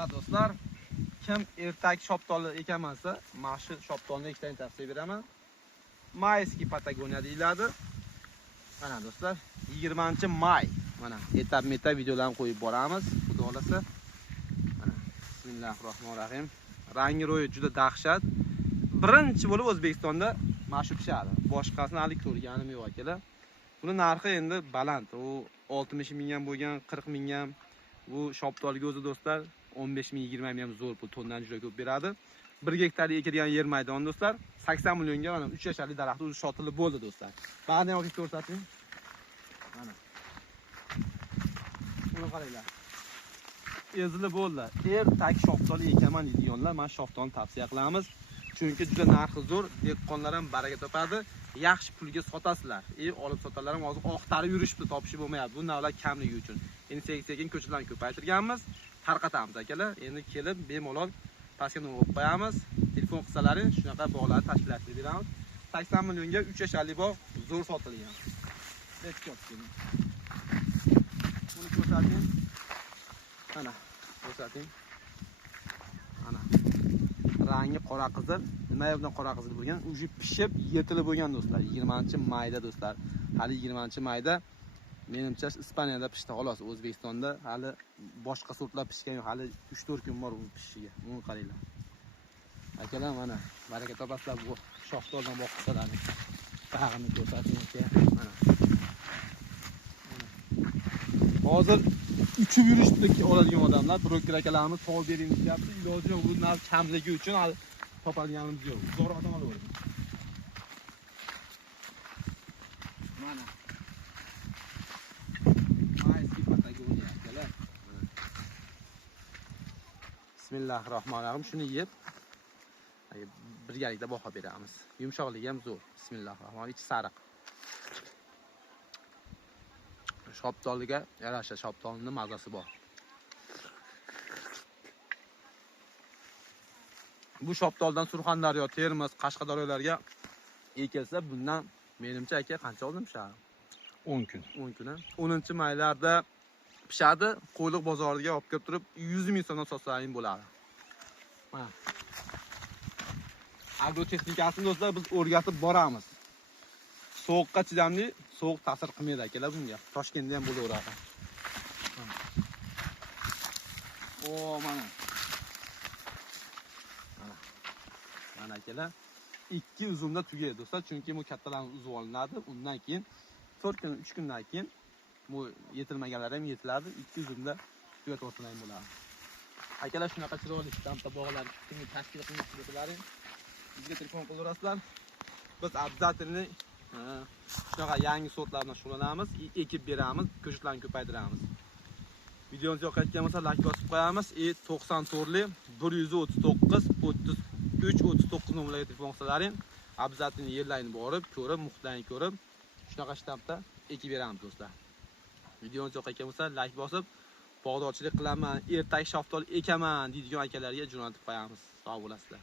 Mana do'stlar, kim ertak shoptoli ekanmasa, mana shu shoptolni ikkitani tavsiya beraman. Mayskiy Patagoniya deyiladi. Mana do'stlar, 20-may. Mana etap-metap videolarni qo'yib boramiz, xudo xolasa. Mana bismillahirrohmanirrohim. Rangi ro'yi juda dahshat. Birinchi bo'lib O'zbekistonda mana shu pishadi. Boshqasini hali ko'rganim yo'q akalar. Buni narxi endi baland. U 60 ming ham bo'lgan, 40 ming ham. Bu shoptolga o'zi do'stlar 15 ming, 20 ming ham zo'r pul, tondan juda ko'p beradi. 1 gektarga ekilgan yer maydon do'stlar 80 millionga mana 3 yasharli daraxt o'zi sotilib bo'ldi do'stlar. Ba'zan olib ko'rsating. Mana. Buni qaranglar. Ezilib bo'ldi. Ertak shoptoli ekaman deydiganlar mana shoptolni tavsiya qilamiz. Chunki juda narxi zo'r, dehqonlar ham baraka topadi. Yaxshi pulga sotasizlar. Olib sotalar ham hozir oqtarib yurishibdi, topishib bo'lmayapti. Bu navlar kamligi uchun. Endi sekin ko'chalarni ko'paytirganmiz, tarqatamiz akalar. Endi kelib bemalol pastga qo'yib qo'yamiz. Telefon qilsalaring shunaqa bog'larni tashkillatib beramiz. 80 millionga 3 yasharli bog' zo'r sotilgan. Buni ko'rsating. Mana, ko'rsating. Mana. Rangi qora qizil. Nima bilan qora qizil bo'lgan? Uji pishib, yetilib bo'lgan do'stlar. 20-mayda do'stlar. Hali 20-mayda menimcha Ispaniyada pishdi xolos. O'zbekistonda hali boshqa sortlar pishgan yo'q. Hali 3-4 kun bor u pishishiga. Buni qaranglar. Akalar mana baraka topasizlar bu shoftoldan boqsalarni. Bag'ini ko'rsating aka. Mana. Hozir uchib yurishdi oladigan odamlar, broker akalarimiz savol bering deyapti. Iloji yo'q, bu narx kamligi uchun topadiganimiz yo'q. Zo'r odam olaveradi. Mana. Mayskiy Patagoniya akalar. Bismillahirrohmanirrohim. Shuni yeb birgalikda baho beramiz. Yumshoqligi ham zo'r. Bismillahirrohmanirrohim. Ichi sariq. Shoptoliga yarasha shoptolning mazasi bor. Bu shoptoldan Surxondaryo, Termiz, Qashqadaryolarga ekilsa, bundan menimcha aka qancha oldin pishadi? 10 kun. 10 kun. 10-maylarda pishadi. Qo'yliq bozoriga olib kelib turib 100 ming so'mdan sotsaning bo'ladi. Mana. Agrotexnikasini do'stlar biz o'rgatib boramiz. Sovuqqa chidamli, sovuq ta'sir qilmaydi akalar bunga. Toshkentda ham bo'laveradi. O, mana. Mana akalar 2 uzumda tugaydi do'stlar, chunki bu kattalarni uzib olinadi. Undan keyin 4 kun, 3 kundan keyin bu yetilmaganlar ham yetiladi. 2 uzumda tugatib olsalaring bo'ladi. Akalar shunaqa chiroyli stampa bog'lar tashkil qilib bizga telefon qilaverasizlar. Biz обязательно shunaqa yangi sortlardan shug'ullanamiz, ekib beramiz, ko'chatlarni ko'paytiramiz. Videomiz yoqayotgan bo'lsa like bosib qo'yamiz. 94li 139 33 39 nomerga telefon qilsalaring, обязательно yerlarni borib, ko'rib, muxtlarni ko'rib, shunaqa shtampda ekib beramiz do'stlar. Videomiz yoqayotgan bo'lsa like bosib, bog'dorchilik qilaman, ertak shoftol ekaman deydigan akalarga jo'natib qo'yamiz. Sog' bo'lasizlar.